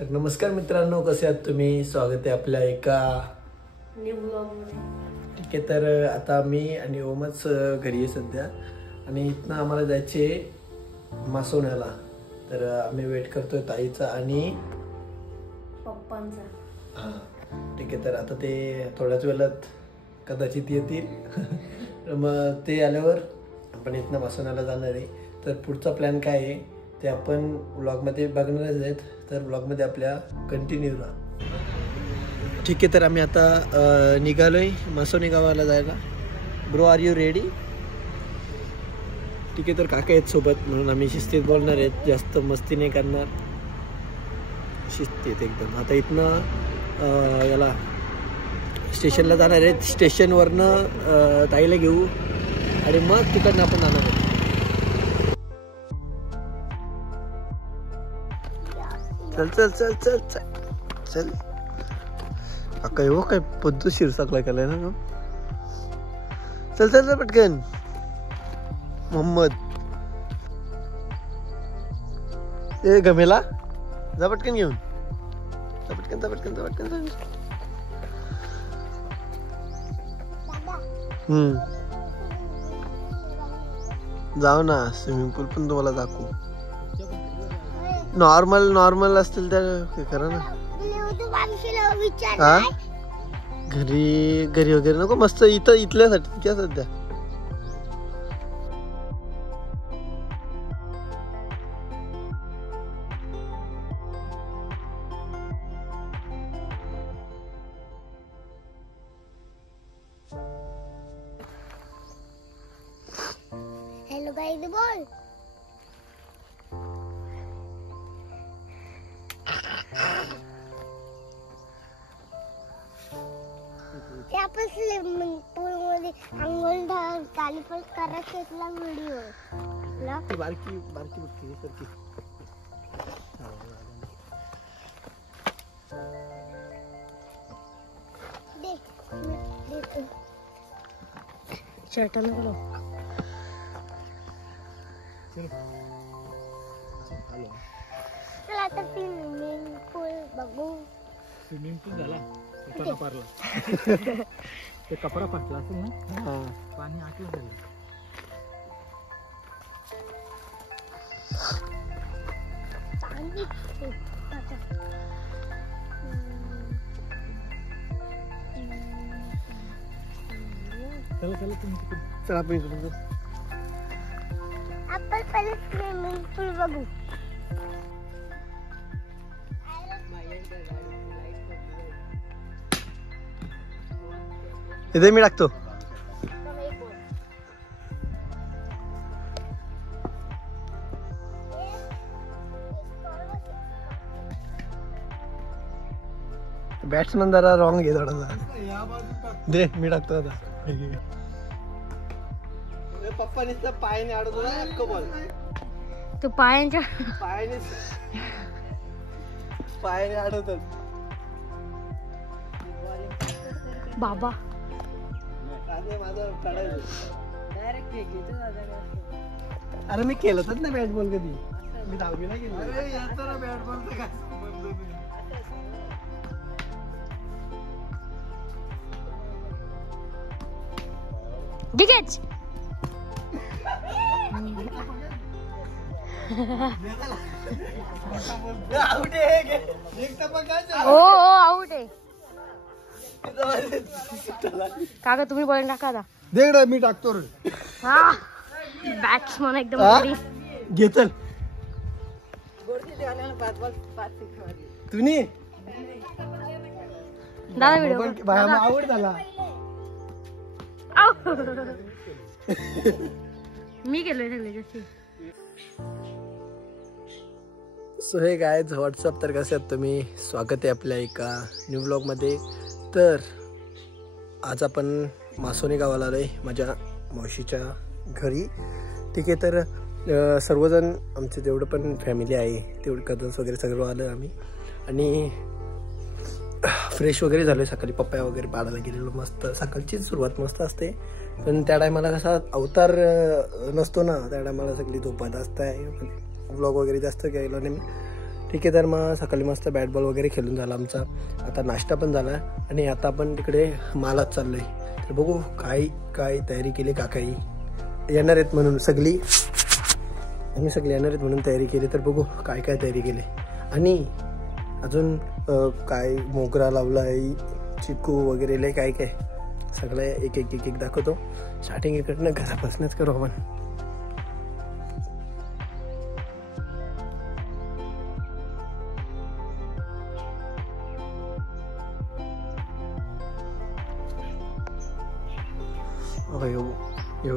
तर नमस्कार मित्रांनो, कसे आहात तुम्ही? स्वागत आहे आपल्या एका न्यू ब्लॉगमध्ये. ठीक आहे. तर आता मी आणि ओमच घरी आहे सध्या आणि इथनं आम्हाला जायचे मासोण्याला. तर आम्ही वेट करतोय ताईचा आणि पप्पांचा. हां ठीक आहे. तर आता ते थोड्याच वेळात कदाचित येतील. तर मग ते आल्यावर आपण इथनं मासोण्याला जाणार आहे. तर पुढचा प्लॅन काय आहे ते आपण व्लॉगमध्ये बघणारच आहेत. तर व्लॉगमध्ये आपल्या कंटिन्यू राहा. ठीक आहे. तर आम्ही आता निघालोय मासोनी गावाला जायला. Bro, are you ready? ठीक आहे. तर काका आहेत सोबत म्हणून आम्ही शिस्तीत बोलणार आहेत, जास्त मस्ती नाही करणार, शिस्तीत एकदम. आता इथनं याला स्टेशनला जाणार आहेत. स्टेशनवरनं ताईला घेऊ आणि मग तिकडनं आपण जाणार आहे. चल चल चल चल चल चल. काय हो, काय पद्धत शिरसाकला केलाय ना ग. चल चल चल पटकन. मोहम्मद ए गमेला जा पटकन घेऊन. जा पटकन, जा पटकन, जा पटकन. जाऊ ना, स्विमिंग पूल पण तुम्हाला दाखवू. नॉर्मल असतील तर करा ना. हा घरी वगैरे नको, मस्त इथं इथल्यासाठी क्या सध्या. हॅलो गाईज, बोल. आपण स्विमिंग पूल मध्ये अंघोळ चालू पण करायचा व्हिडिओ. बारकी बघते करते. शर्टाला बोलो. चला आता स्विमिंग पूल बघू. स्विमिंग पूल झाला ते कपडा फाटला असेल ना. पाणी आटलं झालं. चला चला तुम्ही चला आपण इकडून जाऊ. आपण पहिले स्विमिंग पूल बघू. इथे मी टाकतो. बॅट्समन जरा रॉंग घे थोडासा. दे मी टाकतो आता. पप्पा नुसतं पायाने अडवतो ना अख्खं बॉल. तो पायांच्या पायाने अडवतात बाबा. अरे मी केलं तर ना बॅट बॉल कधी. मी दहावीला गेलो. बॅट बॉल काय डिगेच. आउट आहे. काका तुम्ही बॉल टाका आता. देख मी टाकतो रे. हा बॅट्समन एकदम भारी. घे चल तुम्ही. दादा व्हिडिओ आवड झाला. मी केलोय सगळे जसे. सो हे गायज, व्हॉट्सअप. तर कसे आहात तुम्ही? स्वागत आहे आपल्या एका न्यू ब्लॉगमध्ये. तर आज आपण मासोनी गावाला आलोय माझ्या मावशीच्या घरी. ठीक आहे. तर सर्वजण आमचे जेवढं पण फॅमिली आहे तेवढे कझन्स वगैरे सगळं आलं आम्ही. आणि फ्रेश वगैरे झालो आहे. सकाळी पप्पा वगैरे पाडायला गेलेलो. मस्त सकाळचीच सुरुवात मस्त असते, पण त्या टायमाला कसा अवतार नसतो ना, त्या टायमाला सगळी झोपात असताय. व्लॉग वगैरे जास्त गेलो नाही मी. ठीक आहे, तर मग सकाळी मस्त बॅट बॉल वगैरे खेळून झाला आमचा. आता नाश्ता पण झाला आणि आता आपण तिकडे मालात चाललो आहे. तर बघू काय तयारी केली, काही येणार आहेत म्हणून सगळी येणार आहेत म्हणून तयारी केली. तर बघू काय तयारी केली. आणि अजून काय मोगरा लावला आहे, चिकू वगैरे लय काय सगळं एक दाखवतो. स्टार्टिंग इकडनं घरापासूनच करू आपण.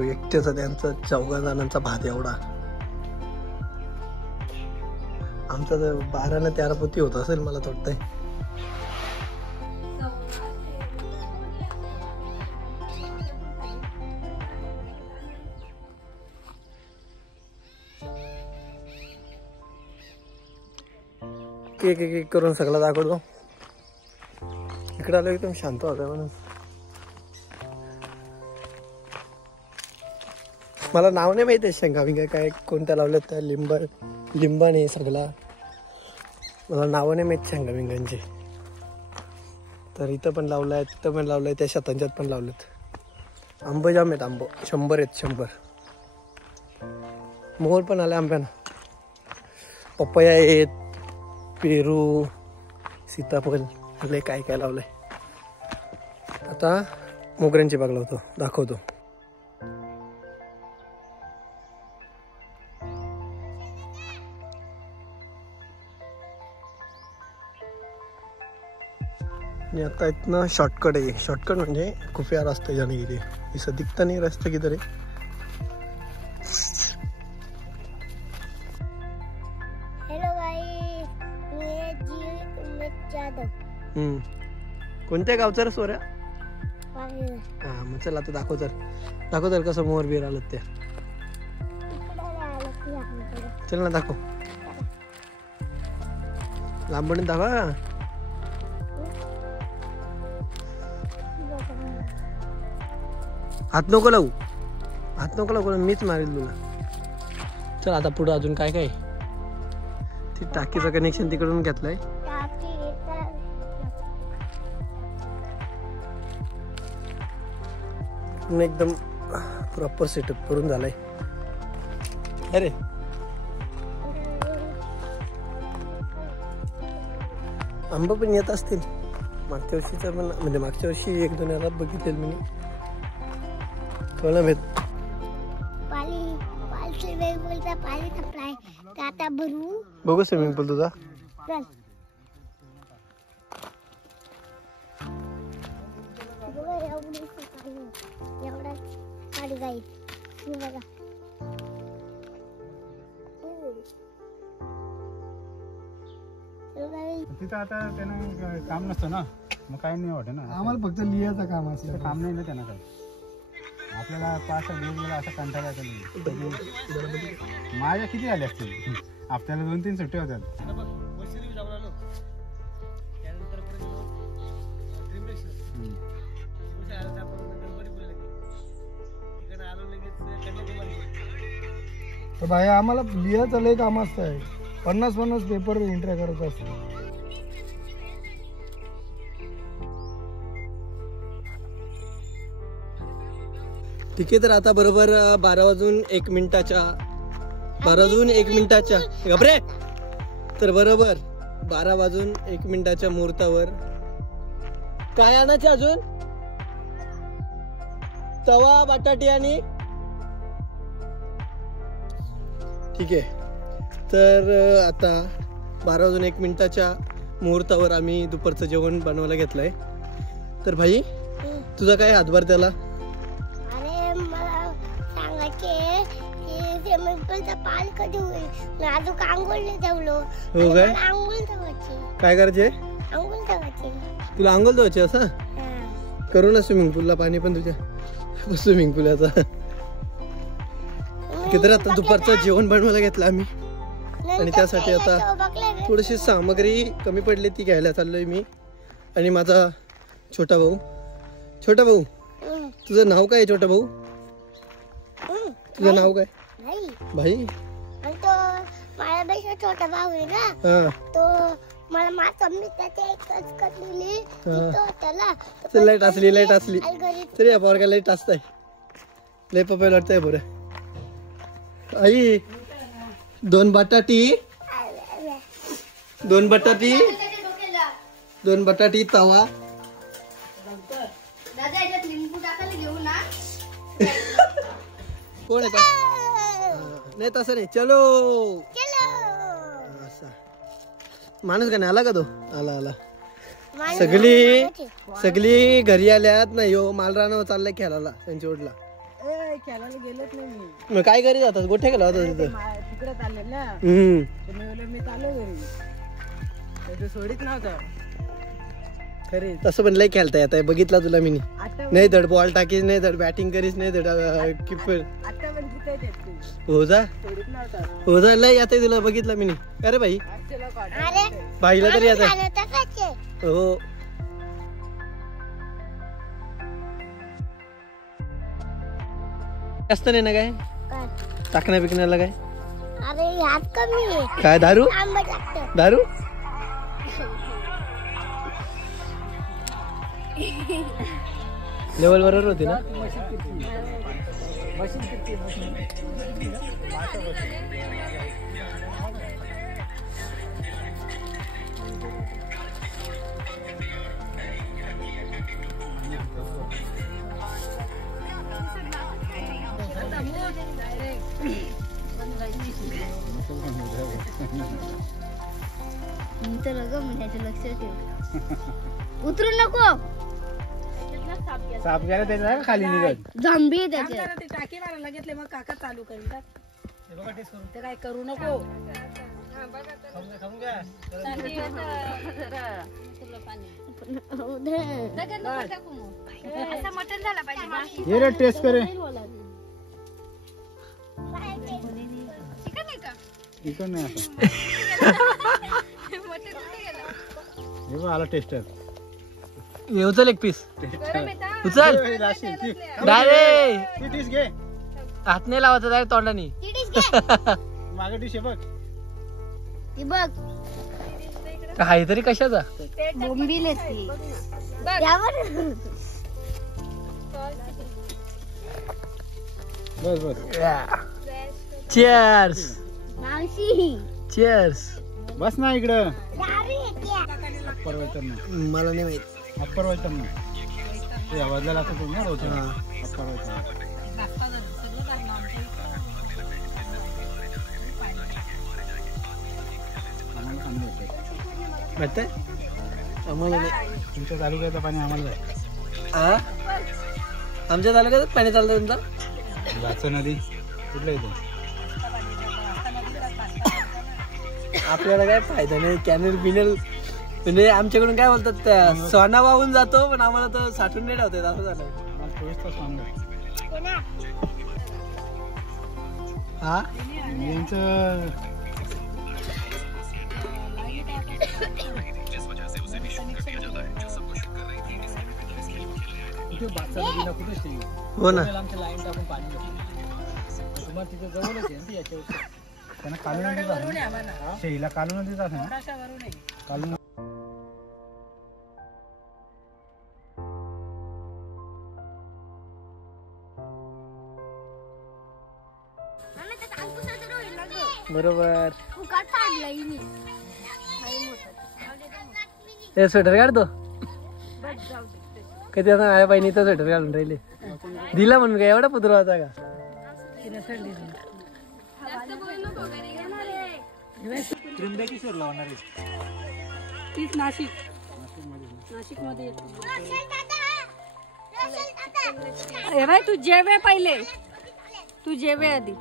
एकट्याचा त्यांचा 14 जणांचा भात एवढा. आमचा तर 12 ना 13 पोती होत असेल मला तर वाटतंय. एक करून सगळं दाखवतो. इकडे आलो एकदम शांत होता म्हणून. मला नाव नाही माहिती आहे शेंगा बिंगा काय कोणत्या लावल्यात त्या. लिंबाने सगळा मला नावं नाही माहीत शेंगा बिंगांचे. तर इथं पण लावलं आहे, तिथं पण लावलं आहे, त्या शेतांच्यात पण लावलेत. आंबे जाम आहेत, 100 आहेत, 100. मोहर पण आले आंब्यानं. पपया आहेत, पेरू, सीताफळ सगळे काय लावलंय. आता मोगऱ्यांची बाग लावतो, दाखवतो. आणि आता इथनं शॉर्टकट आहे. शॉर्टकट म्हणजे खुफिया रास्ता जाने के लिए. इसं दिखता नहीं रास्ता किधर है. हेलो गाइस, कोणत्या गावचा रे सोऱ्या? हा मग चल आता दाखव तर कसं मोर बिर आलं त्या. चल ना दाखव, लांबून दाखवा. हात नको लावू, मीच मारेल तुला. चल आता पुढं अजून काय ती टाकीचं कनेक्शन तिकडून घेतलंय. एकदम प्रॉपर सेटअप करून झालाय. अरे आंबा पण येत असतील. मागच्या वर्षीचा पण म्हणजे मागच्या वर्षी 1-2 याला बघितलेलं मी. भेट बघू स्विमिंग पूल तुझा. तिथं आता त्यानं काम नसतं ना, मग काही नाही वाटत ना. आम्हाला फक्त लिहायचं काम असलं. काम नाही ना त्यांना काही. आपल्याला 5 दिवस असा कंटाळा येतो नाही. माझ्या किती आले असतील आपल्याला 2-3 सुट्ट्या होत्या. तर भाई आम्हाला लिहायचं लय काम असतंय. 50 पेपर एंट्री करत असतो. ठीक आहे, तर आता बरोबर 12 वाजून 1 मिनिटाच्या घाबरे. तर बरोबर 12 वाजून 1 मिनिटाच्या मुहूर्तावर काय आणायचे अजून? तवा, बटाटे आणि ठीक आहे. तर आता 12 वाजून 1 मिनिटाच्या मुहूर्तावर आम्ही दुपारचं जेवण बनवायला घेतलंय. तर भाई तुझा काय हातभार त्याला? पाल कधी होईल? अजून आंघोळले ठेवलो. हो काय? आंघोळ ठेवायची. काय करायचे? आंघोळ ठेवायची. तुला आंघोळ धुवायची असं? करू ना स्विमिंग पूलला पाणी पण तुझ्या स्विमिंग पूलचा. तर आता दुपारचं जेवण बनवायला घेतलं आम्ही आणि त्यासाठी आता थोडीशी सामग्री कमी पडली ती घ्यायला चाललोय मी आणि माझा छोटा भाऊ. तुझं नाव काय छोटा भाऊ? तुझं नाव काय? भाई. माझ्या माझ्यापेक्षा छोटा भाऊ आहे ना, हा तो मला मारतो. मी त्याच्या एक कचकट लिहिली तो त्याला चल लाईट असली आई घरी तरी या पोरगा लाईट असताय लय पप्पा लढताय बरं. आई 2 बटाटी 2 बटाटी 2 बटाटी तवा. दादा याच्यात लिंबू टाकायला घेऊ ना. कोण आहे नाही तसं नाही. चलो असा माणूस का नाही आला का तो. आला सगळी घरी आल्यात ना. यो मालरानावर चाललाय खेळायला त्यांच्या ओढला. खेळायला गेलोच नाही मी. मग काय करीत जातात गोठे गेला होता तिथं. तिकडे चालले ना, मी चाललो घरी, सोडीत नव्हतं खरे. तसं पण लय खेळता येत आहे. बघितला तुला मी नाही धड बॉल टाकीस नाही धड बॅटिंग करीस नाही धड किपर. आता पण हो जा सोडीत नव्हता. हो जा लय येत तुला बघितलं मी. अरे भाई भाईला तरी येत हो. जास्त नाही ना काय टाकण्या पिकण्याला काय. अरे यात कमी आहे. काय दारू आंबट लागतं. दारू लेवल बरोबर होती ना. लक्ष ठेव. उतरू नको. साप गेला त्याच्या खाली निघत झंबी त्याच्यात. ते टाकी मारायला घेतले मग काका चालू करीतात. ते काय करू नको. ये रे टेस्ट करे. इकडं नाही आता. हे बघ आला टेस्टर. उचल एक पीस उचल डायरेक्ट. डिश घे. हात नाही लावायचा डायरेक्ट तोंडानी. मागे डिश आहे बघ. ती बघ काही तरी कशाचा बोंबील येते. बस बस चीयर्स मावशी चीयर्स. बस ना इकडं. दारू येते. अप्पर वैतन नाही. मला नाही माहित. अप्पर वैतन नाही. ते आवाजला लागतो ना रोज. अप्पर वैतन वाटतंय आम्हाला नाही. तुमच्या तालुक्याचं पाणी आम्हाला जाय. आमच्या तालुक्यात पाणी चालतं तुमचं. जाचं नदी कुठलं येतं. आपल्याला काय फायदा नाही. कॅनल बिनल म्हणजे आमच्याकडून काय बोलतात त्या सोना वाहून जातो पण आम्हाला तर साठवून नाही ठेवतात. असं झालं. आम्हाला 24 तास पाणी जातं. हा यांचं हो ना. त्यांना कालू नदीचा शेहीला कालू नदीचा ना कालू. बरोबर. फुकट पाडलंय मी. ते स्वेटर काढतो कधी आता माझ्या बहिणीचा स्वेटर घालून राहिले. दिला म्हणून काय एवढा पुत्र होता का. त्र्यंबकेश्वरला होणार आहे. तीच नाशिक मध्ये येतो. तू जेवे पहिले. तू जेवे आधी.